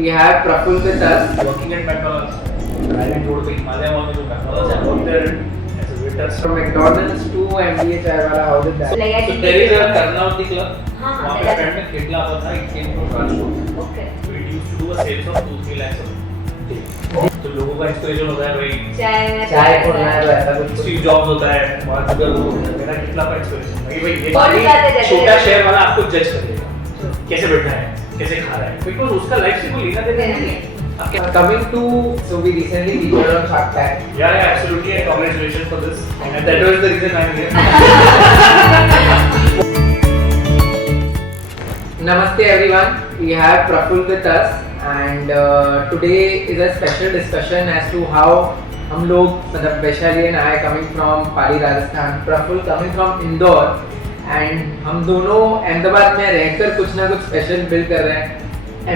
we have Praful with us. Working at McDonald's, driving road पे Himalaya mall में जो McDonald's है, work there as a waiter. From McDonald's to MBA Chaiwala, how did that? Like I So think there is a Karnavati club. हाँ वहाँ पे friend में खेलना आता था, it came from Rajkot. Okay. So it used to do a sales of 2-3 lakhs a day. तो लोगों का इंस्पिरेशन होता है भाई चाय खोलना है तो ऐसा कुछ स्टीव जॉब्स होता है, मार्क जुकरबर्ग, मेरा कितना का इंस्पिरेशन भाई ये बहुत ज्यादा छोटा ज्यादा। शेयर वाला आपको जज कर देगा कैसे बैठा है, कैसे खा रहा है, बिकॉज़ उसका लाइफ से कोई लेना देना नहीं है. आप क्या Coming to, so we recently featured on Shark Tank. Yeah, absolutely, and congratulations for this. And that was the reason I'm here. Namaste everyone, we have Praful with us and today is a special discussion as to how हम लोग मतलब Vaishali and I coming from Pali Rajasthan, Praful coming from Indore and हम दोनों अहमदाबाद में रहकर कुछ ना कुछ स्पेशल बिल्ड कर रहे हैं.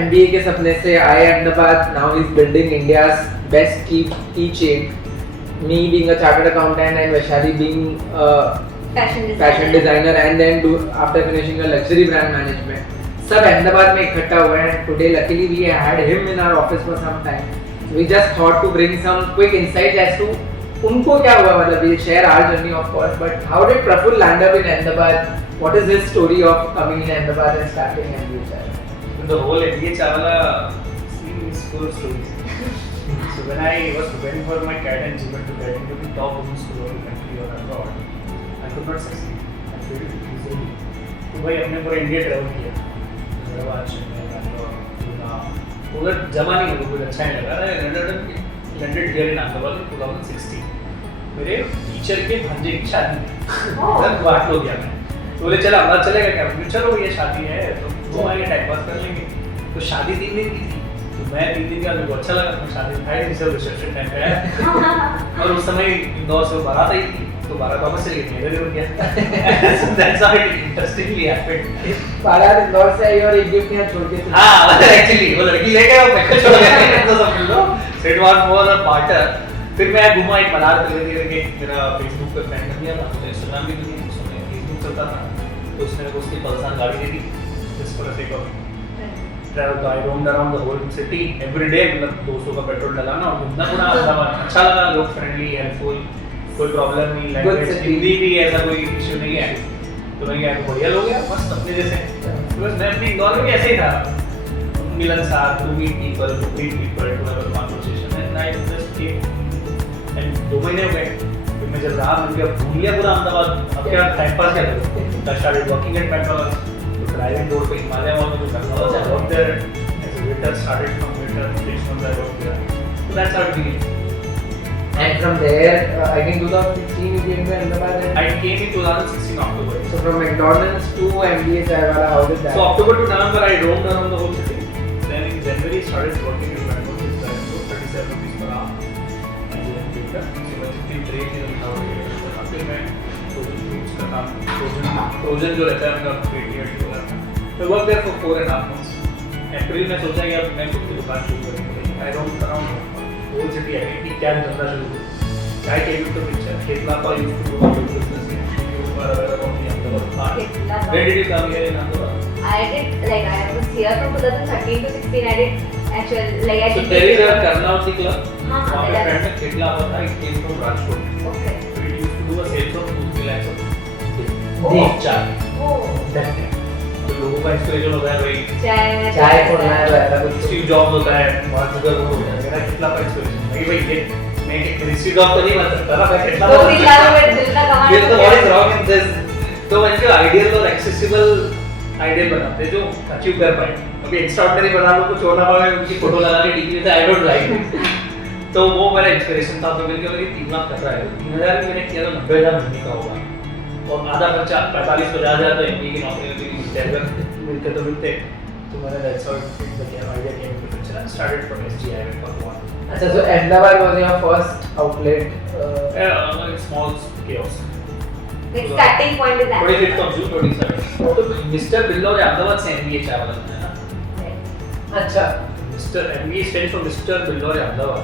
MBA के सपने से आए Ahmedabad, now he is building India's best tea chain. Me being a chartered accountant and Vaishali being fashion designer and then after finishing a luxury brand management. सब अहमदाबाद में इकट्ठा हुए हैं. Today luckily we had him in our office for some time. We just thought to bring some quick insights as to उनको क्या हुआ, मतलब we'll share our journey of course, but how did Praful land up in Ahmedabad? What is his story of coming in Ahmedabad and starting MBA Chaiwala? The whole MBA Chaiwala scene is full of stories. So when I was preparing for my CAT and GMAT to get into the top women's school of the country or abroad, I could not succeed. I failed easily. तो भाई हमने पूरा India travel किया. हैदराबाद, चेन्नई, बैंगलोर, पूना. उधर जमा नहीं मुझे कुछ अच्छा नहीं लगा. Landed here in Ahmedabad in 2016. मेरे टीचर के भांजे की शादी थी. उधर बात हो गया मैं. तो बोले चला अंदर चलेगा क्या? मैं चलो ये शादी है तो वो आएंगे टाइम पास कर लेंगे. तो शादी 3 दिन की थी. तो मैं 3 दिन का मेरे को अच्छा लगा. मैं शादी में आया सब रिसेप्शन टाइम पे आया. और उस समय इंदौर से बारात आई थी. तो बारात वापस चली गई. मेरे हो गया. So that's how it interestingly happened. बारात इंदौर से आई और एक गिफ्ट यहाँ छोड़ के चली. हाँ एक्चुअली वो लड़की ले गया मैं को छोड़ गया. तो सब लोग set was more a partner. फिर मैं घुमा एक मनार धीरे धीरे के मेरा फेसबुक पे फ्रेंड बन गया था. मुझे इंस्टाग्राम भी नहीं उसमें फेसबुक चलता था. तो उसने मेरे को उसकी पल्सर गाड़ी दे दी जिस पर से को ट्रैवल तो I roamed around the whole city every day. मतलब दोस्तों का पेट्रोल डलाना और घूमना पूरा अहमदाबाद. अच्छा लगा. लोग फ्रेंडली हेल्पफुल, कोई प्रॉब्लम नहीं. लैंग्वेज हिंदी भी ऐसा कोई इशू नहीं है. तो मैंने कहा बढ़िया लोग हैं मस्त अपने जैसे. बस मैं अपनी इंदौर में भी ऐसे ही था. मिलनसार, to meet people, to read people, to have a conversation and I just came. And 2 महीने हो गए. फिर मैं जब रहा मुझे भूल गया पूरा अहमदाबाद. अब क्या टाइम पास क्या करूँ. I started working at McDonald's. So driving road पे हिमालय मॉल में जो McDonald's है, I worked there as a waiter. Started from waiter, 6 months I worked there. So that's how it began. And from there, I think 2016 you came to Ahmedabad. And I came in 2016 October. so from McDonald's to MBA Chaiwala, how did that? So October to November I roamed around the whole city. Then in January started working in McDonald's with 37 rupees per hour. And then waiter. So मैं जितनी break है उठा हुआ फिर मैं frozen foods का काम frozen जो रहता है उनका पेटी वाला मैं worked there for 4.5 months. अप्रैल में सोचा कि अब मैं खुद की दुकान शुरू करूँगा. I roamed around whole city. I think क्या धंधा शुरू किया. I came into picture. Ketla pa used to do a business in you were aware about the Ahmedabad. When did you come here in Ahmedabad? I did like I was here from 2013 to 16. I did actually like I So did. there is a Karnavati club. हाँ वहाँ पे हाँ. Friend में खेलना आता था. It came from Rajkot. Okay. So it used to do a sales of 2-3 lakhs a day. Oh. चाय. Oh. That time. तो लोगों का इंस्पिरेशन होता है भाई चाय खोलना है तो ऐसा कुछ. स्टीव जॉब्स होता है, मार्क जुकरबर्ग होता है. मेरा कितना का इंस्पिरेशन भाई ये मैं एक स्टीव जॉब्स तो नहीं बन सकता ना. मैं कितना 2-3 लाख रुपए दिल का कमाना. Here's the what is wrong in this. तो मैं जो आइडियल और एक्सेसिबल आइडियल बनाते हैं जो अचीव कर पाए. अभी एक्स्ट्राऑर्डिनरी बना लो कुछ और ना पाए उनकी फोटो लगा के डीपी में आई डोंट लाइक. तो वो मेरा इंस्पिरेशन था. तो मिलके मेरी 3 लाख कर रहा है. 3000 भी मैंने किया तो 90,000 महीने का होगा. और आधा खर्चा 45-50 हज़ार तो एमबी की नौकरी में भी मिलते हैं. अगर मिलते तो मिलते. तो मैंने that's how it became idea came to picture and started from SGI for one. अच्छा, so Ahmedabad was your first outlet. Small chaos. Like starting point is that. 25th of June 2017. तो मिस्टर बिल्लो ने अहमदाबाद से MBA Chawla बनाया ना. अच्छा. Mister MBA stand for mister बिल्लो ने Ahmedabad.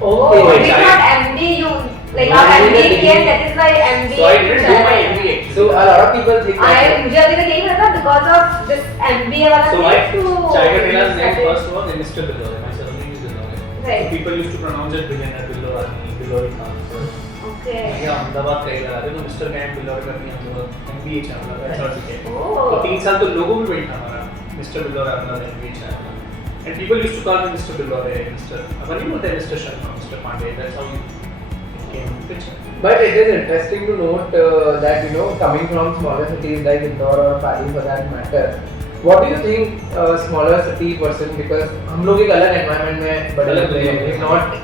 Oh, Okay. it's not MD. You like our MD came. That is why MD. So I didn't do my MBA. So a lot of people think that. मुझे अभी तक यही लगा because of this MBA वाला So thing my to. Chai Ka Tela's name first was Mr. Billore. My surname is Billore. Right. So people used to pronounce it Billionaire Billore, Billore Khan. Okay. ये अहमदाबाद का ही लगा थे तो mister camp बिलोर करनी हम लोग MBA channel का certificate Oh. तो 3 साल तो लोगों में बैठा हमारा मिस्टर बिलोर अपना MBA channel and people used to call me mister बिलोर मिस्टर अपन नहीं बोलते mister Sharma mister Pandey that's how it came picture But it is interesting to note that coming from smaller cities like Indore or Pali for that matter, what do you think smaller city person, because हम लोग एक अलग environment में बड़े हुए हैं, not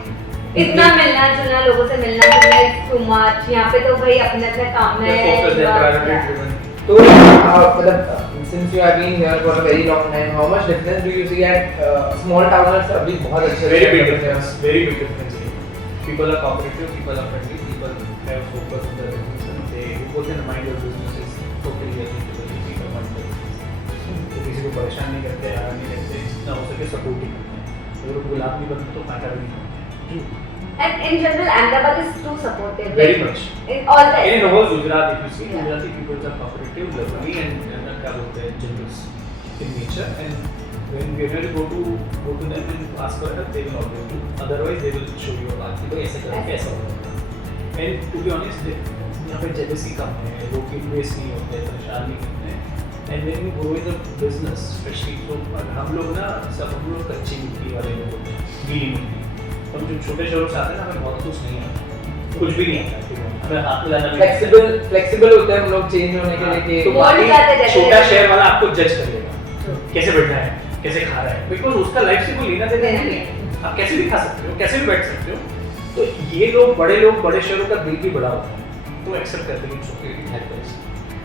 इतना मिलना जुलना लोगों से मिलना जुलना is too much. यहाँ पे तो भाई अपने अपने काम में. फोकस है प्राइवेट ड्रिवन तो मतलब since you have been here for a very long time, how much difference do you see at small towners अभी बहुत अच्छे very big difference people are cooperative people are friendly people have focus on their business and they both in mind your business is totally applicable people mind their business तो किसी को परेशान नहीं करते यार नहीं करते जितना हो सके सपोर्ट ही करते हैं अगर वो गुलाब नहीं बनते तो कांटा भी नहीं बनते And in general, Ahmedabad is too supportive. very much In all the. in whole Gujarat if you see Yeah. Gujarati people are cooperative lovely and क्या बोलते हैं generous in nature and when you go to them and ask for help they will always do otherwise they will show you a path कि भाई ऐसे करो ऐसा होगा and to be honest यहाँ पे jealousy कम है लोग इन्वेस्ट नहीं होते परेशान नहीं होते and when we grow in the business especially so हम लोग ना सब हम लोग कच्ची मिट्टी वाले लोग होते हैं गीली मिट्टी हम जो छोटे शहरों से आते हैं ना हमें बहुत कुछ नहीं आता कुछ भी नहीं आता हमें हाथ मिलाना भी नहीं आता। फ्लेक्सिबल होते हैं हम लोग चेंज होने के लिए कि तो बोल बाकी जाते जैसे- छोटा शहर वाला आपको जज कर लेगा कैसे बैठा है कैसे खा रहा है बिकॉज उसका लाइफ से कोई लेना देना नहीं है आप कैसे भी खा सकते हो कैसे भी बैठ सकते हो तो ये लोग बड़े शहरों का दिल भी बड़ा होता है तो एक्सेप्ट करते हैं छोटे हेल्पर्स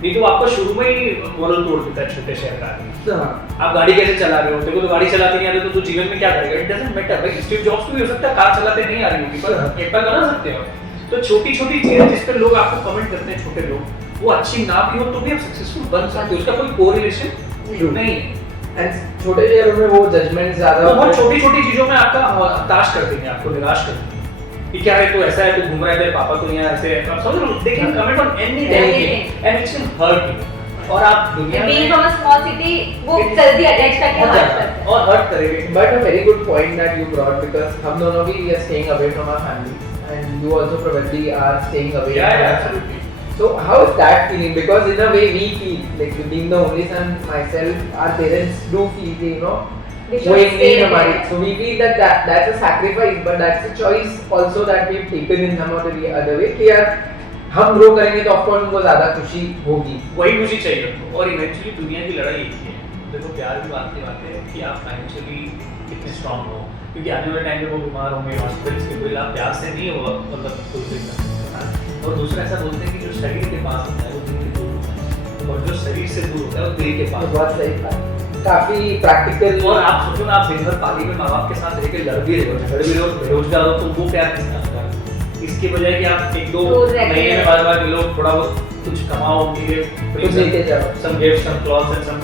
नहीं तो आपको शुरू में ही मोरल तोड़ देता है छोटे शहर का आदमी आप गाड़ी कैसे चला रहे हो देखो तो गाड़ी चलाते नहीं आ रहे तो तू जीवन में क्या करेगा इट डजंट मैटर भाई स्टीव जॉब्स को भी हो सकता है कार चलाते नहीं आ रही होगी पर एप्पल बना सकते हो तो छोटी छोटी चीजें जिस पे लोग आपको कमेंट करते हैं छोटे लोग वो अच्छी ना भी हो तो भी आप सक्सेसफुल बन सकते हो उसका कोई कोरिलेशन नहीं है एंड छोटे शहरों में वो जजमेंट ज्यादा तो बहुत छोटी छोटी चीजों में आपका हताश कर देंगे आपको निराश कर देंगे कि क्या है तो ऐसा है तो घूम रहा है तेरे पापा तो यहाँ ऐसे है आप समझ रहे हो they can comment on anything and it's can hurt you और आप दुनिया Being में from a small city, वो जल्दी अटैच करके बहुत हर्ट ज्यादा करते हैं. और हर्ट करेंगे But a very good point that you brought because हम दोनों भी we are staying away from our family and you also probably are staying away. Yeah, from yeah, our absolutely. family. So how is that feeling? Because in a way we feel like being the only son myself, our parents do feel We should वो एक stay नहीं हमारी. there. So we feel that that's a sacrifice, but that's a choice also that we've taken in some or the other way. कि यार हम grow करेंगे तो of course उनको ज्यादा खुशी होगी. वही मुझे चाहिए उनको और इवेंचुअली दुनिया की लड़ाई एक ही है देखो प्यार की बात है कि आप फाइनेंशियली कितने स्ट्रांग हो क्योंकि आने वाले टाइम में वो बीमार होंगे हॉस्पिटल्स के बिल आप प्यार से नहीं हो मतलब फुलफिल कर सकते और दूसरा ऐसा बोलते हैं कि जो शरीर के पास होता है वो दिल के दूर होता है और जो शरीर से दूर होता है वो दिल के तो पास बहुत सही बात. काफी प्रैक्टिकल. और आप सोचो ना आप दिन भर पाली में माँ बाप के साथ रह के लड़ भी रहे हो झगड़ भी रहे हो बेरोजगार हो तो वो प्यार किस तरह का इसके बजाय कि आप एक दो दूर रह के- महीने में बार बार मिलो थोड़ा बहुत कुछ कमाओ उनके कुछ लेके जाओ. some gifts, some clothes and some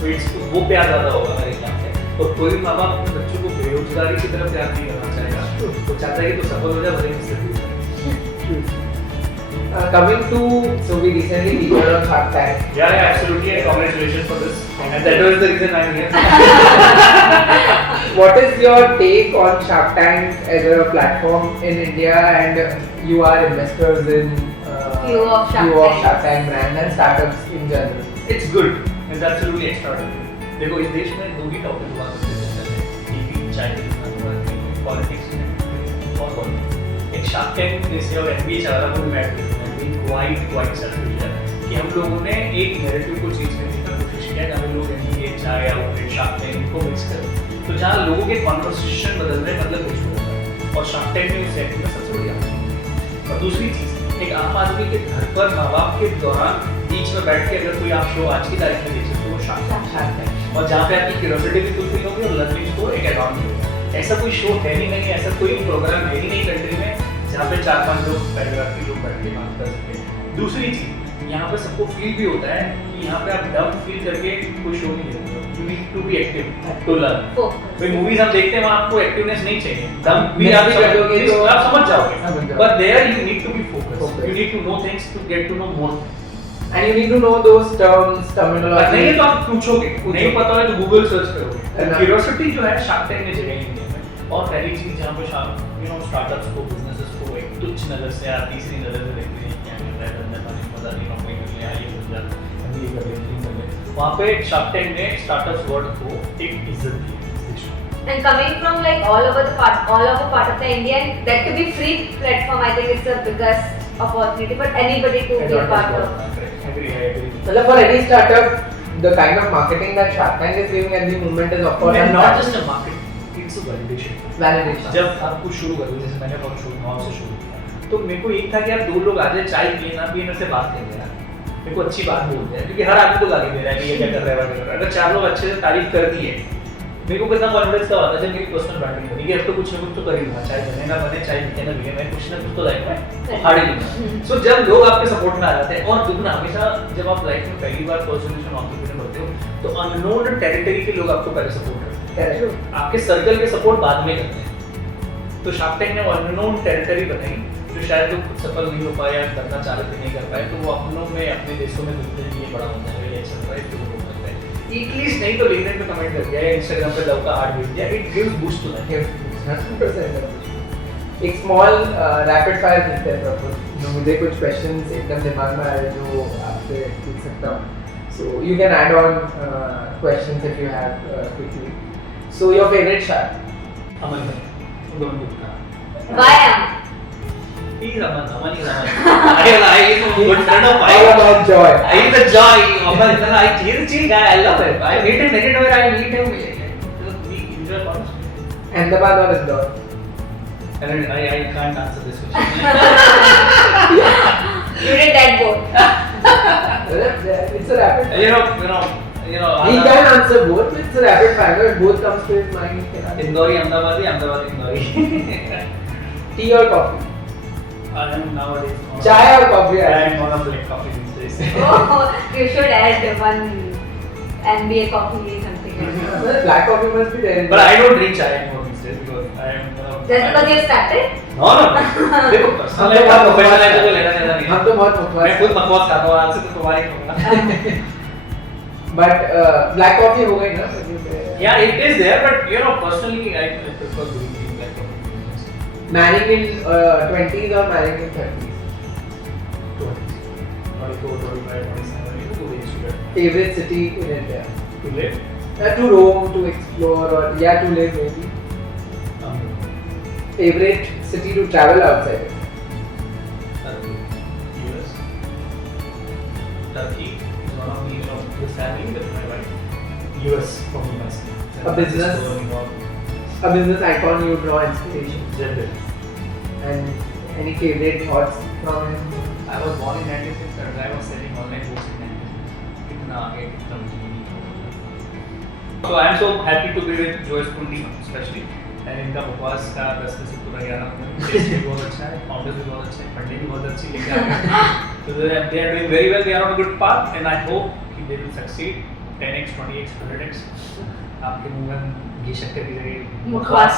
sweets वो प्यार ज़्यादा होगा मेरे ख्याल से और कोई माँ बाप अपने बच्चों को बेरोजगारी की तरफ प्यार नहीं करना चाहेगा वो चाहता है कि तो सफल हो जाए भले ही से दूर Coming to, so we recently featured on Shark Tank. yeah absolutely and congratulations for this and that was the reason I'm here What is your take on Shark Tank as a platform in India and you are investors in Few of Shark Tank. Shark Tank brand and startups in general. it's good it's absolutely extraordinary देखो इस देश में दो ही topic हुआ करते थे TV Chinese politics और politics एक शार्क टैंक जैसे और एनबीए चला रहा वो मैं क्वाइट सेल्फिश है कि हम लोगों ने एक नैरेटिव को चेंज करने की कोशिश किया जहाँ लोग एनबीए चाय आउटलेट शार्क टैंक को मिक्स करें तो जहाँ लोगों के कॉन्वर्सेशन बदल रहे मतलब कुछ होता है और शार्क टैंक में उस सेक्टर में सबसे बड़ी और दूसरी चीज़ एक आम आदमी के घर पर माँ बाप के दौरान बीच में बैठ के अगर कोई आप शो आज की तारीख में देख सकते हो वो शार्क टैंक और जहाँ पे आपकी क्यूरियोसिटी भी फुलफिल होगी और लर्निंग को एक एड ऑन होगा ऐसा कोई शो है ही नहीं ऐसा कोई प्रोग्राम है ही नहीं कंट्री में जहाँ पे 4-5 लोग पैराग्राफ के लोग बैठ के बात कर सकते हैं दूसरी चीज यहाँ पे सबको फील भी होता है कि यहाँ पे आप डम फील करके कोई शो नहीं देखते हो, you need to be active to learn. कोई मूवीज हम देखते हैं वहाँ आपको एक्टिवनेस नहीं चाहिए, डम भी आप कर दोगे तो आप समझ जाओगे, समझ जाओगे। But there you need to be focused, Focused. You need to know things to get to know more. And you need to know those terms, terminology. नहीं है तो आप पूछोगे, नहीं पता है तो गूगल सर्च करोगे। है ना? क्यूरियोसिटी जो है शार्क टैंक ने जगह नहीं दी है। और पहली चीज जहाँ पे शार्क स्टार्टअप्स को, बिजनेसेस को एक तुच्छ नजर से या तीसरी नजर से देखते हैं, क्या मिल रहा है, धंधा पानी मजा नहीं, नौकरी कर ले, ये हो जा, ये कर ले, ये कर ले। वहाँ पे शार्क टैंक ने स्टार्टअप्स वर्ल्ड को एक इज्जत दी है इस देश में। And coming from like all over part of the India, and that to be free platform, I think it's the biggest opportunity for anybody to be a part of. Agree, I agree. मतलब for any startup, the kind of marketing that Shark Tank is giving at the moment is of course And not just a market, it's a validation. validation. जब आप कुछ शुरू करोगे, जैसे मैंने बहुत शुरू गाँव से शुरू किया, तो मेरे को एक था कि यार दो लोग आ जाए, चाय पिए ना पिए, मेरे से बात कर रहे हैं, मेरे को अच्छी बात बोलते हैं, क्योंकि हर आदमी को गाली दे रहा है कि ये क्या कर रहा है, वो क्या कर रहा है। अगर चार लोग अच्छे से तारीफ कर दिए, मेरे को कितना कॉन्फिडेंस का आता है जब मेरी पर्सनल ब्रांडिंग बनी कि अब तो कुछ ना कुछ तो कर ही दूंगा, चाहे बने ना बने, चाहे बिके ना बिके, मैं कुछ ना कुछ तो लाइफ में हार ही दूंगा। सो जब लोग आपके सपोर्ट में आ जाते हैं, और दुगना हमेशा जब आप लाइफ में पहली बार फर्स्ट जनरेशन एंटरप्रेन्योर बनते हो तो अननोन टेरिटरी के लोग आपको पहले सपोर्ट करते हैं, Correct. आपके सर्कल के सपोर्ट बाद में करते हैं। तो शार्क टैंक ने अननोन टेरिटरी बनाई जो शायद लोग खुद सफल नहीं हो पाए या करना चाहते थे नहीं कर पाए, तो वो अपनों में अपने देशों में घूमते लिए बड़ा होता है, ये चल रहा है, इसको लोग करते हैं। एटलीस्ट नहीं तो लिंक्डइन पे कमेंट कर दिया या इंस्टाग्राम पे लव का हार्ट भेज दिया, it gives boost to life. 100%। एक स्मॉल रैपिड फायर मिलते हैं प्रॉपर, जो मुझे कुछ क्वेश्चंस एकदम दिमाग में आ रहे हैं जो आपसे पूछ सकता हूँ, so you can add on questions if you have quickly. So your favourite shark? Aman भाई, उदम Gupta. Why am? He's Aman is Aman. I is a good friend of All mine. about joy. I is a joy. Aman, he's a chill guy. I love him. I meet him whenever I meet him. We enjoy conversation. Ahmedabad or Indore? And I can't answer this question. You did that both. It's a rapid fire. You know. He can answer both, but it's a rapid fire. If both comes to his mind, he can answer. Indori, Ahmedabad, Indori. Tea or coffee? I am nowadays. Chai or coffee? I am one of the coffee these days. Oh, you should add one MBA coffee something like that. Well, black coffee must be there. But I don't drink chai anymore these days because I am. Just because you started? No. देखो personal life का professional life को लेना देना नहीं है। हम तो बहुत बकवास मैं खुद बकवास खाता हूँ, आज से तो तुम्हारी होगा। But black coffee हो गई ना? Yeah, it is there, but personally I prefer green tea, black coffee. Marrying in 20s or marrying in 30s? 20s, 24, 25, 27, you do this sugar. Favorite city in India? To live? To roam, to explore, or to live maybe. Favorite city to travel outside? US. Turkey is one of the, with family, with my wife. US for me myself. A business? A business icon you draw inspiration. General. And any favorite thoughts from him? I was born in 96 and I was selling online books in 96. कितना आगे कितना मुझे नहीं पता। So I am so happy to be with Joyce Kundi especially and इनका बकवास का 10 में से पूरा 11 टेस्ट भी बहुत अच्छा है, फाउंडर्स भी बहुत अच्छे हैं, फंडिंग भी बहुत अच्छी लेके आ रहे हैं। So they are doing very well, they are on a good path and I hope कि they will succeed 10x, 20x, 100x. आपके मुंह में घी शक्कर की जगह मुखवास